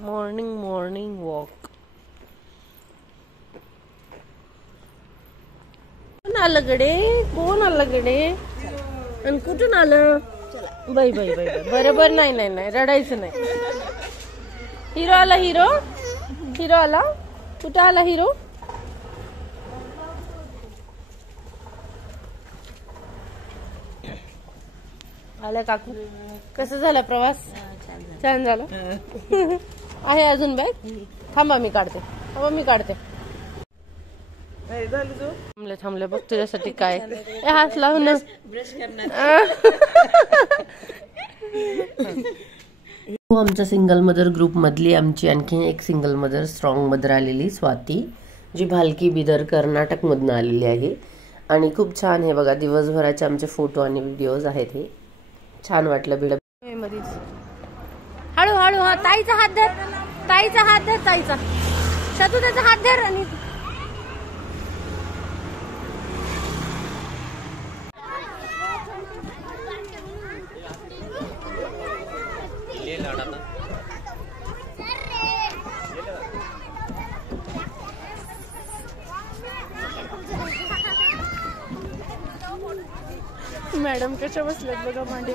Morning walk. कोण आलं गडे? कोण आलं गडे? आणि कुठून आलं? बाई बाई बाई बरोबर. नाही नाही नाही, रडायचं नाही. हिरो आला. हिरो आला. कुठं आला हिरो? आला काकू. कसं झाला प्रवास? छान झाला. आहे अजून बॅग? थांबा मी काढते. थांबले बघ तुझ्यासाठी काय हात लावून. आमच्या सिंगल मदर ग्रुप मधली आमची आणखी एक सिंगल मदर, स्ट्रॉंग मदर आलेली स्वाती, जी भालकी बिदर कर्नाटक मधून आलेली आहे. आणि खूप छान हे बघा, दिवसभराचे आमचे फोटो आणि व्हिडिओज आहेत. हे छान वाटलं. हळू हळू. हा ताईचा हात धर. ताईचा शतू त्याचा हात धर. आणि मॅडम कशा बसल्यात बघा मांडी.